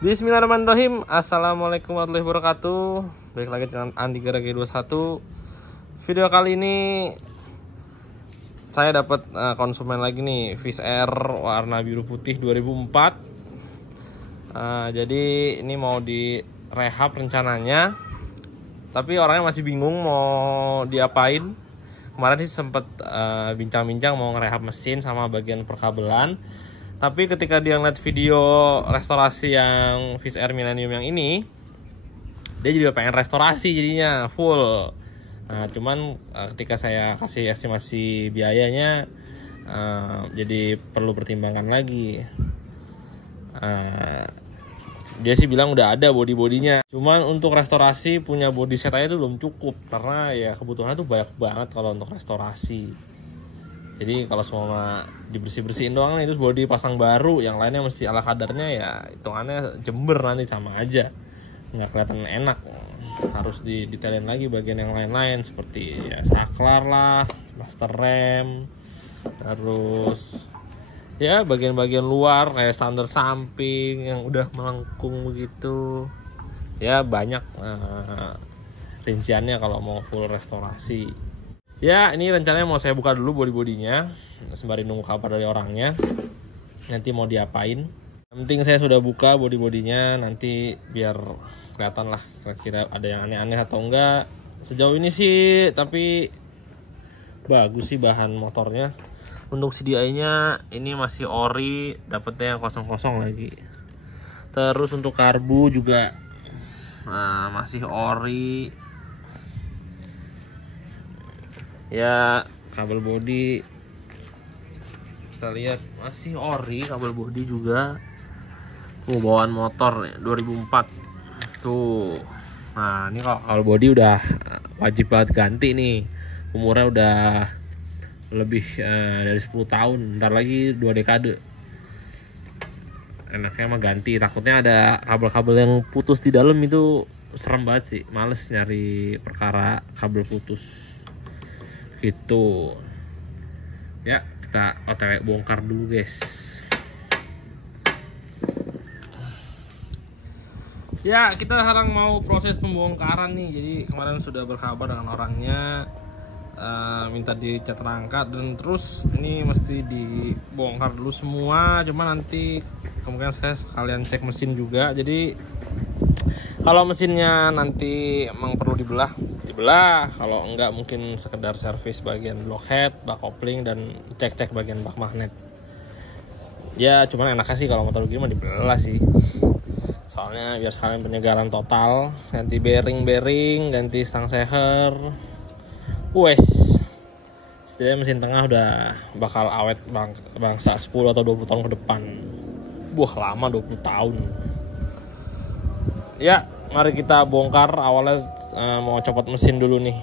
Bismillahirrahmanirrahim. Assalamualaikum warahmatullahi wabarakatuh. Balik lagi dengan Andi Geragi 21. Video kali ini saya dapat konsumen lagi nih, Fish Air warna biru putih 2004. Jadi ini mau direhab rencananya, tapi orangnya masih bingung mau diapain. Kemarin sih sempet bincang-bincang mau ngerehab mesin sama bagian perkabelan. Tapi ketika dia ngeliat video restorasi yang Fish Air Millennium yang ini, dia juga pengen restorasi jadinya full. Nah, cuman ketika saya kasih estimasi biayanya, jadi perlu pertimbangan lagi. Dia sih bilang udah ada body-bodinya, cuman untuk restorasi punya body set aja tuh belum cukup, karena ya kebutuhannya tuh banyak banget kalau untuk restorasi. Jadi kalau semua dibersih-bersihin doang nih, terus body pasang baru, yang lainnya mesti ala kadarnya, ya hitungannya jember nanti sama aja, nggak kelihatan enak. Harus didetailin lagi bagian yang lain-lain seperti ya saklar lah, master rem, terus ya bagian-bagian luar kayak standar samping yang udah melengkung begitu. Ya banyak rinciannya kalau mau full restorasi. Ya ini rencananya mau saya buka dulu body-bodinya sembari nunggu kabar dari orangnya, nanti mau diapain. Yang penting saya sudah buka body-bodinya, nanti biar kelihatan lah kira-kira ada yang aneh-aneh atau enggak. Sejauh ini sih tapi bagus sih bahan motornya. Untuk CDI-nya ini masih ori, dapetnya yang kosong-kosong lagi. Terus untuk karbu juga masih ori. Ya kabel body kita lihat masih ori, kabel body juga. Bawaan motor nih, 2004 tuh. Nah ini kalau kabel body udah wajib banget ganti nih, umurnya udah lebih dari 10 tahun, ntar lagi 2 dekade. Enaknya mah ganti, takutnya ada kabel-kabel yang putus di dalam, itu serem banget sih, males nyari perkara kabel putus gitu. Ya kita OTW bongkar dulu guys. Ya kita sekarang mau proses pembongkaran nih. Jadi kemarin sudah berkabar dengan orangnya, minta dicat rangka, dan terus ini mesti dibongkar dulu semua. Cuma nanti kemungkinan saya sekalian cek mesin juga. Jadi kalau mesinnya nanti emang perlu dibelah, kalau enggak mungkin sekedar servis bagian blockhead, bak kopling, dan cek-cek bagian bak magnet. Ya cuman enaknya sih kalau motor gini mah dibelah sih, soalnya biar sekalian penyegaran total, ganti bearing, ganti stang seher. Setidaknya mesin tengah udah bakal awet bangsa 10 atau 20 tahun ke depan. Lama 20 tahun. Ya mari kita bongkar. Awalnya mau copot mesin dulu nih.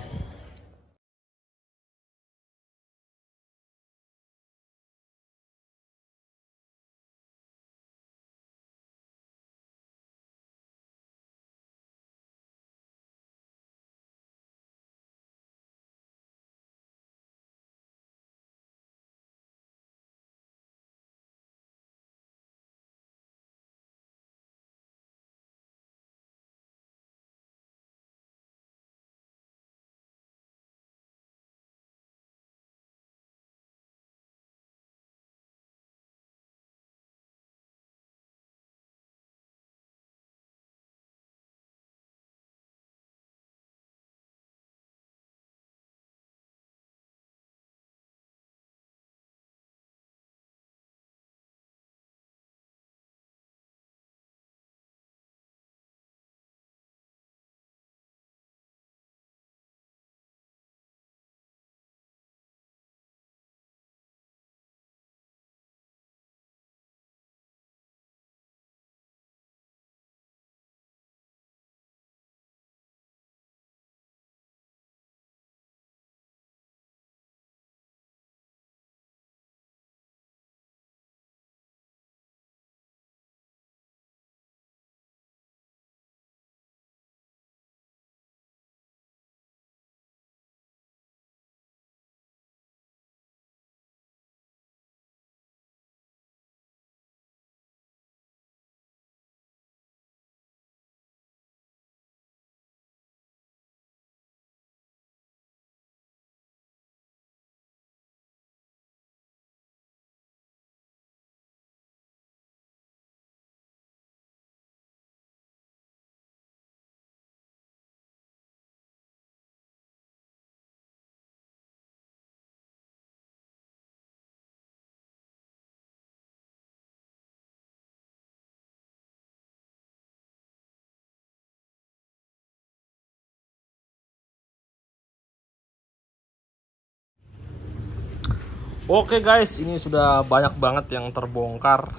Oke guys, ini sudah banyak banget yang terbongkar.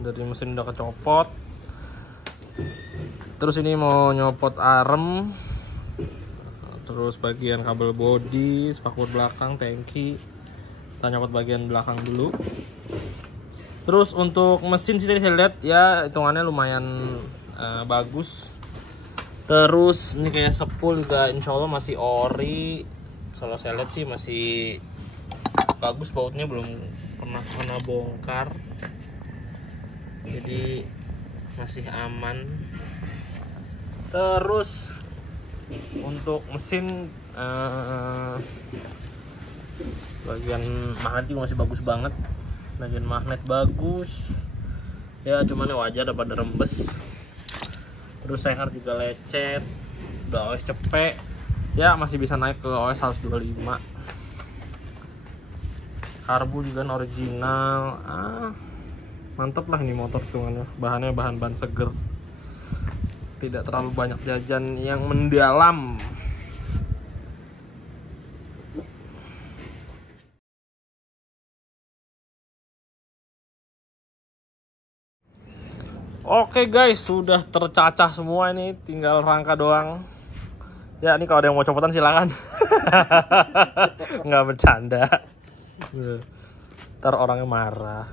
Dari mesin udah kecopot. Terus ini mau nyopot arem. Terus bagian kabel bodi, spakbor belakang, tangki. Kita nyopot bagian belakang dulu. Terus untuk mesin sih tadi saya lihat ya hitungannya lumayan bagus. Terus ini kayak sepul juga insya Allah masih ori. Kalau saya lihat sih masih bagus, bautnya belum pernah kena bongkar, jadi masih aman. Terus untuk mesin bagian magnet juga masih bagus banget, bagian magnet bagus ya, cuman wajar daripada rembes. Terus seher juga lecet, udah OS cepet ya, masih bisa naik ke OS 125. Karbu juga original. Mantap lah ini motor hitungannya. Bahannya bahan-bahan seger, tidak terlalu banyak jajan yang mendalam. Oke guys, sudah tercacah semua, ini tinggal rangka doang. Ya ini kalau ada yang mau copotan silakan. Nggak bercanda. Ntar orangnya marah.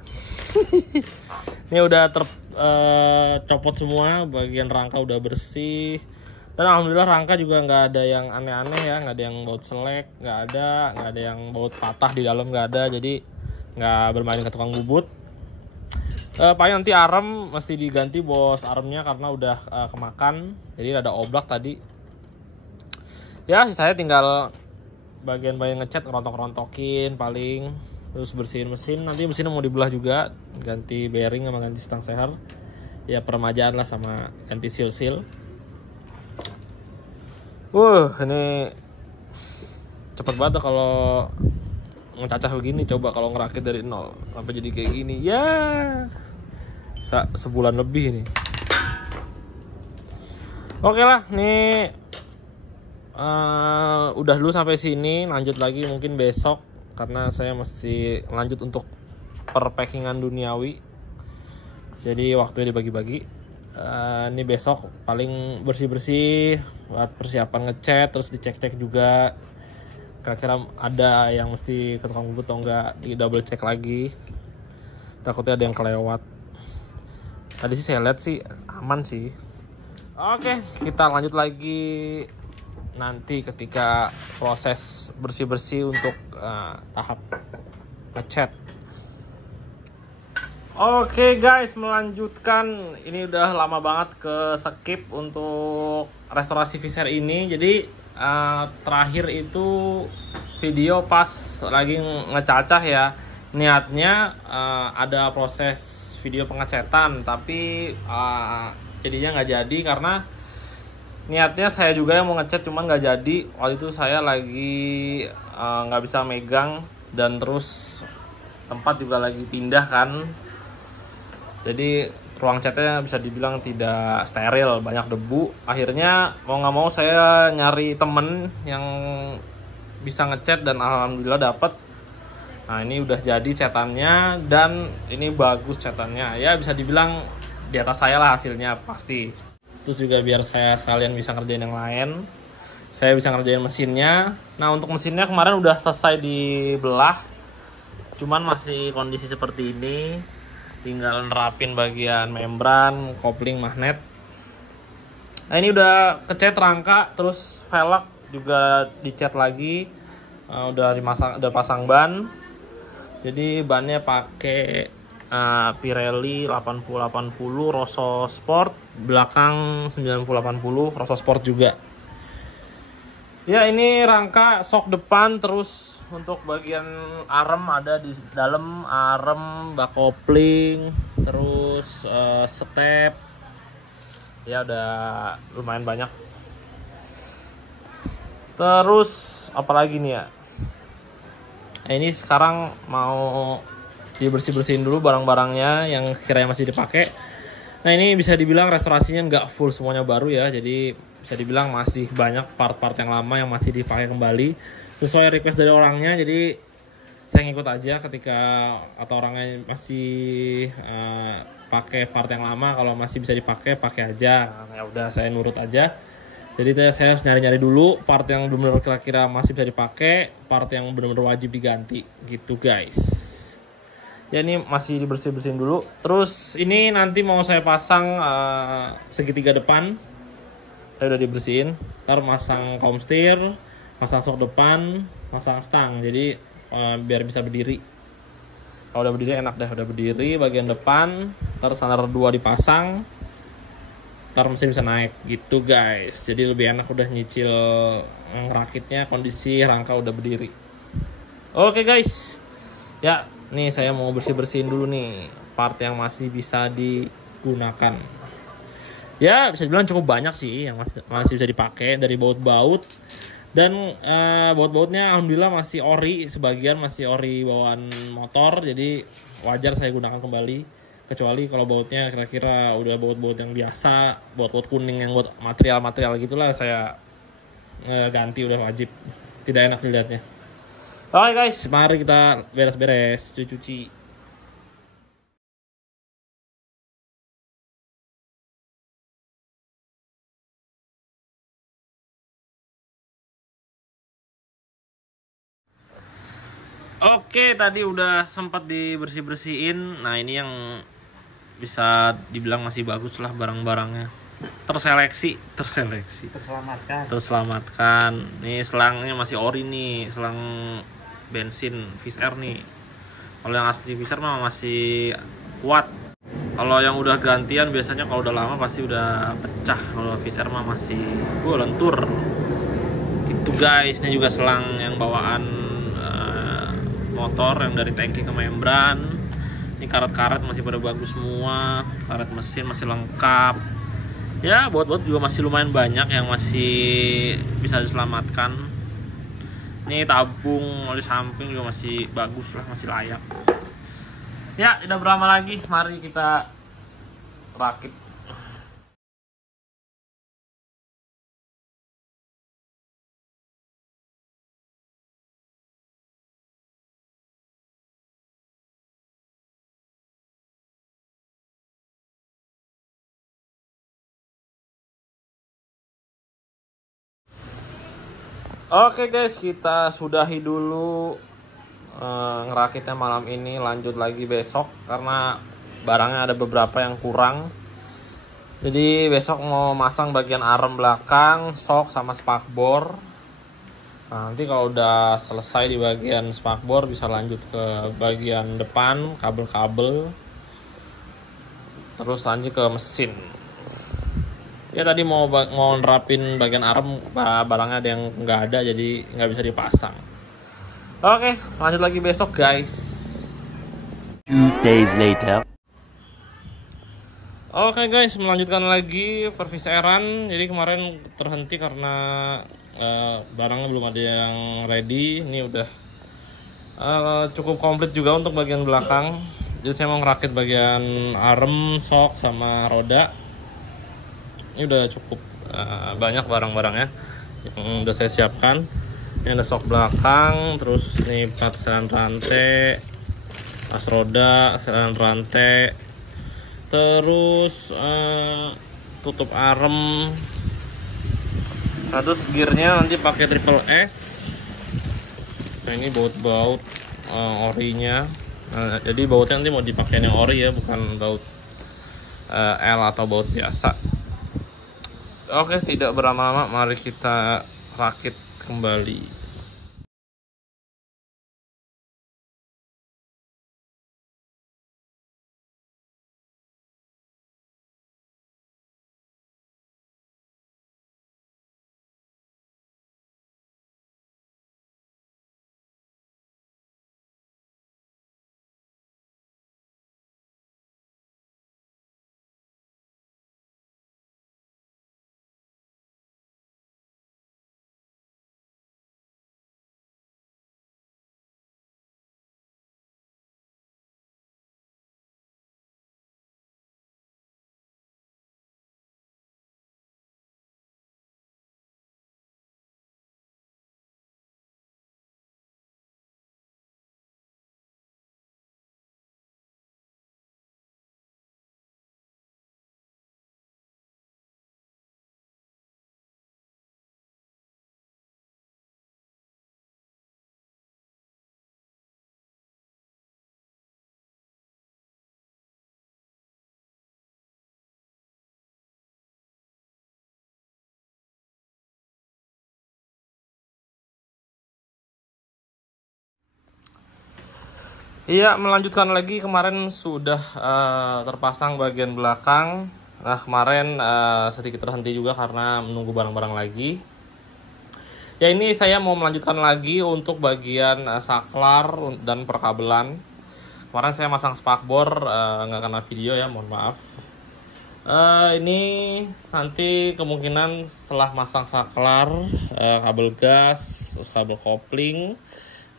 Ini udah tercopot semua, bagian rangka udah bersih. Dan alhamdulillah rangka juga nggak ada yang aneh-aneh ya, nggak ada yang baut selek, nggak ada yang baut patah di dalam, nggak ada. Jadi nggak bermain ke tukang bubut. Paling nanti arem mesti diganti bos aremnya karena udah kemakan, jadi ada oblak tadi. Ya saya tinggal bagian-bagian ngecat, rontok-rontokin paling, terus bersihin mesin. Nanti mesinnya mau dibelah juga, ganti bearing sama ganti stang seher ya, peremajaan lah sama ganti seal. Ini cepet banget kalau ngecacah begini. Coba kalau ngerakit dari nol sampai jadi kayak gini ya, sebulan lebih nih. Oke lah, nih udah dulu sampai sini. Lanjut lagi mungkin besok karena saya mesti lanjut untuk perpackingan duniawi, jadi waktunya dibagi-bagi. Ini besok paling bersih-bersih buat persiapan ngecat, terus dicek-cek juga kira-kira ada yang mesti ke tukang bubut atau enggak, di double check lagi, takutnya ada yang kelewat. Tadi sih saya lihat sih aman sih. Oke, kita lanjut lagi nanti ketika proses bersih-bersih untuk tahap ngecat. Oke guys, melanjutkan. Ini udah lama banget ke skip untuk restorasi Viser ini. Jadi terakhir itu video pas lagi ngecacah ya. Niatnya ada proses video pengecetan, tapi jadinya nggak jadi karena niatnya saya juga yang mau ngecat, cuman nggak jadi. Waktu itu saya lagi nggak bisa megang, dan terus tempat juga lagi pindah kan, jadi ruang catnya bisa dibilang tidak steril, banyak debu. Akhirnya mau nggak mau saya nyari temen yang bisa ngecat, dan alhamdulillah dapet. Nah ini udah jadi catannya, dan ini bagus catannya ya, bisa dibilang di atas saya lah hasilnya pasti. Terus juga biar saya sekalian bisa ngerjain yang lain, saya bisa ngerjain mesinnya. Nah untuk mesinnya kemarin udah selesai dibelah, cuman masih kondisi seperti ini, tinggal nerapin bagian membran, kopling, magnet. Nah ini udah kecat rangka, terus velg juga dicat lagi, udah pasang ban. Jadi bannya pakai Pirelli 8080 Rosso Sport, belakang 9080 Rosso Sport juga. Ya ini rangka sok depan, terus untuk bagian arem ada di dalam, arem, bak kopling, terus step. Ya udah lumayan banyak. Terus apalagi nih ya? Ini sekarang mau dibersih-bersihin dulu barang-barangnya yang kiranya masih dipakai. Nah ini bisa dibilang restorasinya nggak full semuanya baru ya, jadi bisa dibilang masih banyak part-part yang lama yang masih dipakai kembali sesuai request dari orangnya. Jadi saya ngikut aja ketika atau orangnya masih pakai part yang lama, kalau masih bisa dipakai pakai aja. Nah, ya udah saya nurut aja. Jadi saya harus nyari-nyari dulu part yang benar-benar kira-kira masih bisa dipakai, part yang benar-benar wajib diganti gitu guys. Ya ini masih dibersih-bersihin dulu. Terus ini nanti mau saya pasang segitiga depan. Saya udah dibersihin. Ntar masang kaum setir, pasang sok depan, pasang stang. Jadi biar bisa berdiri. Kalau udah berdiri enak deh, udah berdiri bagian depan. Ntar standar 2 dipasang. Ntar mesin bisa naik gitu guys. Jadi lebih enak udah nyicil ngerakitnya, kondisi rangka udah berdiri. Oke guys. Ya, nih saya mau bersih-bersihin dulu nih part yang masih bisa digunakan. Ya, bisa dibilang cukup banyak sih yang masih bisa dipakai, dari baut-baut. Dan baut-bautnya alhamdulillah masih ori, sebagian masih ori bawaan motor, jadi wajar saya gunakan kembali. Kecuali kalau bautnya kira-kira udah baut-baut yang biasa, baut-baut kuning yang buat material-material gitulah, saya ganti, udah wajib. Tidak enak dilihatnya. Oke guys, mari kita beres-beres, cuci. Oke, tadi udah sempat dibersih-bersihin. Nah, ini yang bisa dibilang masih bagus lah barang-barangnya. Terselamatkan. Nih selangnya masih ori nih, selang bensin Fish Air nih. Kalau yang asli Fish Air mah masih kuat. Kalau yang udah gantian biasanya kalau udah lama pasti udah pecah. Kalau Fish Air mah masih lentur. Gitu guys, ini juga selang yang bawaan motor yang dari tangki ke membran. Ini karet-karet masih pada bagus semua, karet mesin masih lengkap. Ya, baut-baut juga masih lumayan banyak yang masih bisa diselamatkan. Ini tabung oli samping juga masih bagus lah, masih layak. Ya, tidak berlama lagi, mari kita rakit. Oke guys, kita sudahi dulu ngerakitnya malam ini. Lanjut lagi besok karena barangnya ada beberapa yang kurang. Jadi besok mau masang bagian arem belakang, shock sama spakbor. Nah, nanti kalau udah selesai di bagian spakbor bisa lanjut ke bagian depan, kabel-kabel. Terus lanjut ke mesin. Ya tadi mau nerapin bagian arem, barangnya ada yang nggak ada jadi nggak bisa dipasang. Oke, lanjut lagi besok guys. 2 days later. Oke guys, melanjutkan lagi perfiseran. Jadi kemarin terhenti karena barangnya belum ada yang ready. Ini udah cukup komplit juga untuk bagian belakang. Jadi saya mau ngerakit bagian arem, shock sama roda. Ini udah cukup banyak barang-barangnya yang udah saya siapkan. Ini ada shock belakang, terus nih plat setelan rantai, as roda, setelan rantai, terus tutup arem. Nah, terus gearnya nanti pakai triple S. Nah, ini baut-baut orinya. Nah, jadi bautnya nanti mau dipakai yang ori ya, bukan baut L atau baut biasa. Oke, tidak berlama-lama, mari kita rakit kembali. Iya, melanjutkan lagi, kemarin sudah terpasang bagian belakang. Nah, kemarin sedikit terhenti juga karena menunggu barang-barang lagi. Ya, ini saya mau melanjutkan lagi untuk bagian saklar dan perkabelan. Kemarin saya masang spakbor, nggak kena video ya, mohon maaf. Ini nanti kemungkinan setelah masang saklar, kabel gas, terus kabel kopling,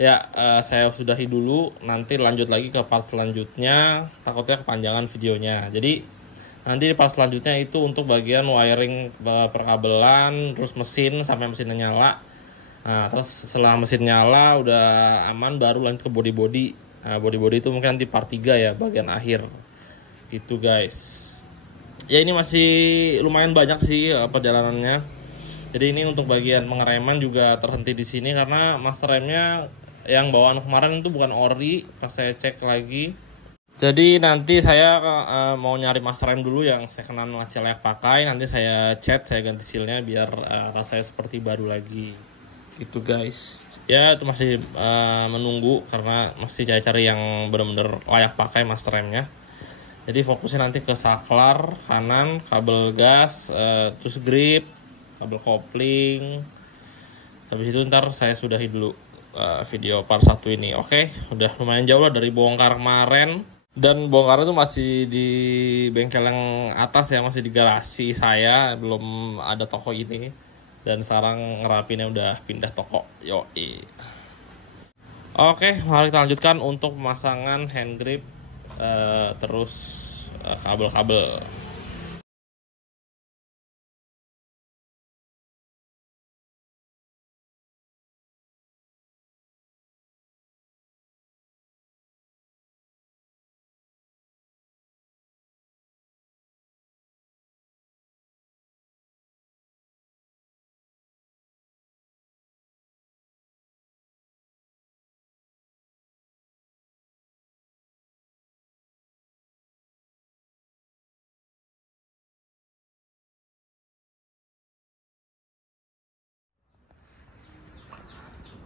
ya saya sudahi dulu. Nanti lanjut lagi ke part selanjutnya, takutnya kepanjangan videonya. Jadi nanti di part selanjutnya itu untuk bagian wiring perkabelan, terus mesin sampai mesinnya nyala. Nah, terus setelah mesin nyala udah aman, baru lanjut ke body-body. Nah, body-body itu mungkin nanti part 3 ya, bagian akhir gitu guys. Ya, ini masih lumayan banyak sih perjalanannya. Jadi ini untuk bagian pengereman juga terhenti di sini karena master remnya yang bawaan kemarin itu bukan ori. Pas saya cek lagi, jadi nanti saya mau nyari master rem dulu yang second-hand masih layak pakai. Nanti saya cat, saya ganti sealnya biar rasanya seperti baru lagi gitu guys. Ya, itu masih menunggu karena masih cari-cari yang benar-benar layak pakai master remnya. Jadi fokusnya nanti ke saklar kanan, kabel gas, terus grip, kabel kopling. Habis itu ntar saya sudahi dulu video part 1 ini. Oke, udah lumayan jauh lah dari bongkar kemarin. Dan bongkar itu masih di bengkel yang atas ya, masih di garasi saya, belum ada toko ini. Dan sekarang ngerapinnya udah pindah toko. Yoi. Oke, mari kita lanjutkan untuk pemasangan hand grip, terus kabel-kabel.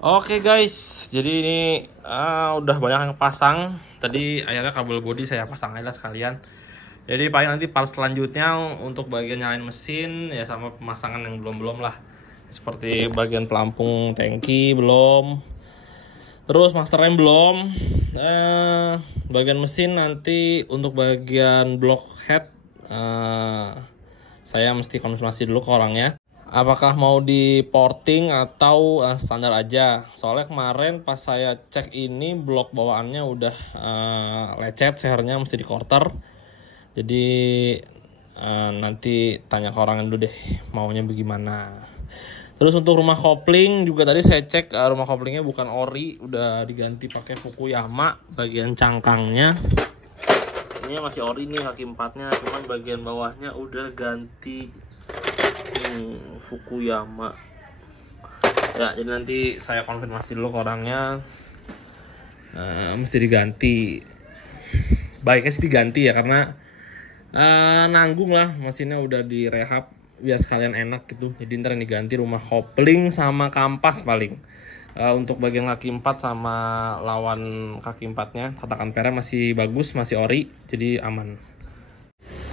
Oke guys, jadi ini udah banyak yang pasang. Tadi akhirnya kabel bodi saya pasang aja sekalian. Jadi paling nanti part selanjutnya untuk bagian nyalain mesin ya, sama pemasangan yang belum lah. Seperti bagian pelampung tangki belum. Terus master rem belum. Bagian mesin nanti untuk bagian block head saya mesti konfirmasi dulu ke orangnya. Apakah mau di porting atau standar aja? Soalnya kemarin pas saya cek ini blok bawaannya udah lecet, sehernya mesti di quarter. Jadi nanti tanya ke orangnya dulu deh maunya bagaimana. Terus untuk rumah kopling juga tadi saya cek, rumah koplingnya bukan ori, udah diganti pakai Fukuyama bagian cangkangnya. Ini masih ori nih kaki 4-nya, cuman bagian bawahnya udah ganti Fukuyama ya. Jadi nanti saya konfirmasi dulu ke orangnya, mesti diganti. Baiknya sih diganti ya, karena nanggung lah, mesinnya udah direhab biar sekalian enak gitu. Jadi ntar yang diganti rumah kopling sama kampas paling. Untuk bagian kaki 4 sama lawan kaki 4-nya tatakan pernya masih bagus, masih ori, jadi aman.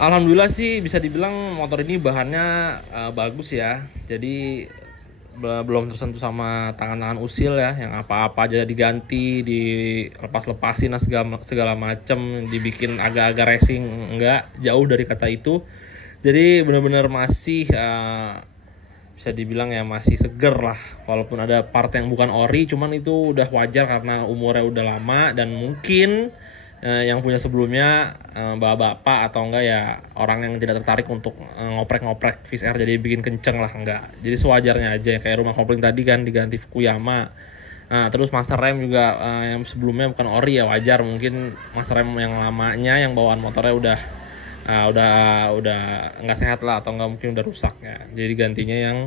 Alhamdulillah sih bisa dibilang motor ini bahannya bagus ya. Jadi belum tersentuh sama tangan-tangan usil ya, yang apa-apa aja diganti, dilepas-lepasin segala macem, dibikin agak-agak racing, enggak, jauh dari kata itu. Jadi benar-benar masih bisa dibilang ya masih seger lah, walaupun ada part yang bukan ori, cuman itu udah wajar karena umurnya udah lama. Dan mungkin yang punya sebelumnya bapak-bapak atau enggak ya orang yang tidak tertarik untuk ngoprek-ngoprek Fish Air jadi bikin kenceng lah, enggak. Jadi sewajarnya aja, kayak rumah kopling tadi kan diganti Fukuyama. Nah, terus master rem juga yang sebelumnya bukan ori ya, wajar. Mungkin master rem yang lamanya yang bawaan motornya udah nggak sehat lah, atau nggak mungkin udah rusak ya. Jadi gantinya yang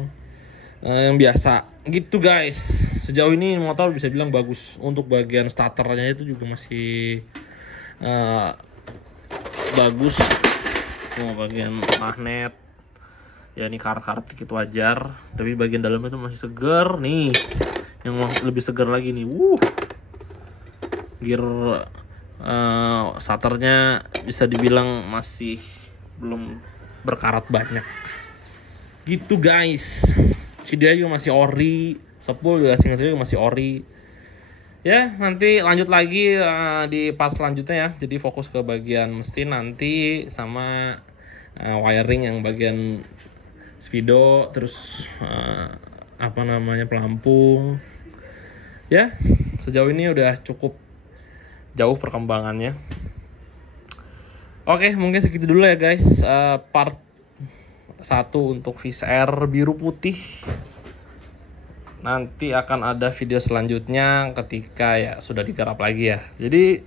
biasa gitu guys. Sejauh ini motor bisa bilang bagus. Untuk bagian starternya itu juga masih bagus. Bagian magnet ya, ini karat-karat dikit wajar, tapi bagian dalamnya itu masih seger nih. Yang lebih seger lagi nih, gear starternya bisa dibilang masih belum berkarat banyak gitu guys. CDI juga masih ori, spool juga single juga masih ori. Ya nanti lanjut lagi di part selanjutnya ya. Jadi fokus ke bagian mesin nanti sama wiring yang bagian speedo, terus pelampung. Ya sejauh ini udah cukup jauh perkembangannya. Oke, mungkin segitu dulu ya guys, part 1 untuk VSR biru putih. Nanti akan ada video selanjutnya ketika ya sudah digarap lagi ya. Jadi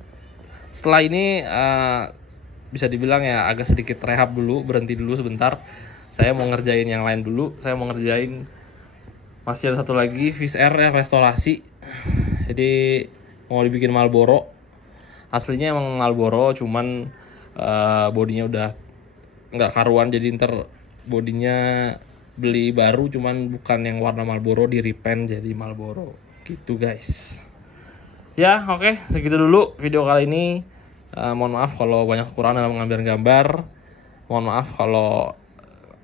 setelah ini bisa dibilang ya agak sedikit rehab dulu, berhenti dulu sebentar. Saya mau ngerjain yang lain dulu. Saya mau ngerjain masih ada satu lagi VSR ya, restorasi. Jadi mau dibikin Marlboro. Aslinya emang Marlboro, cuman bodinya udah nggak karuan, jadi ntar bodinya beli baru cuman bukan yang warna Marlboro, di repaint jadi Marlboro gitu guys. Ya oke, segitu dulu video kali ini. Mohon maaf kalau banyak kekurangan dalam mengambil gambar. Mohon maaf kalau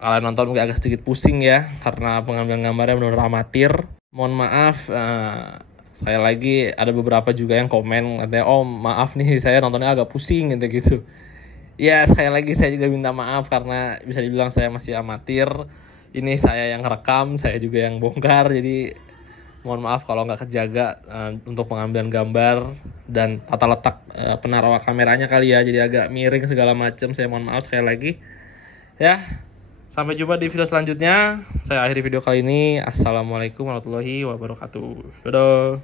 kalian nonton mungkin agak sedikit pusing ya, karena pengambilan gambarnya benar-benar amatir. Mohon maaf. Sekali lagi ada beberapa juga yang komen katanya, oh maaf nih saya nontonnya agak pusing gitu. Ya sekali lagi saya juga minta maaf karena bisa dibilang saya masih amatir. Ini saya yang rekam, saya juga yang bongkar. Jadi mohon maaf kalau nggak kejaga untuk pengambilan gambar dan tata letak penaruh kameranya kali ya. Jadi agak miring segala macam. Saya mohon maaf sekali lagi. Ya, sampai jumpa di video selanjutnya. Saya akhiri video kali ini. Assalamualaikum warahmatullahi wabarakatuh. Dadah.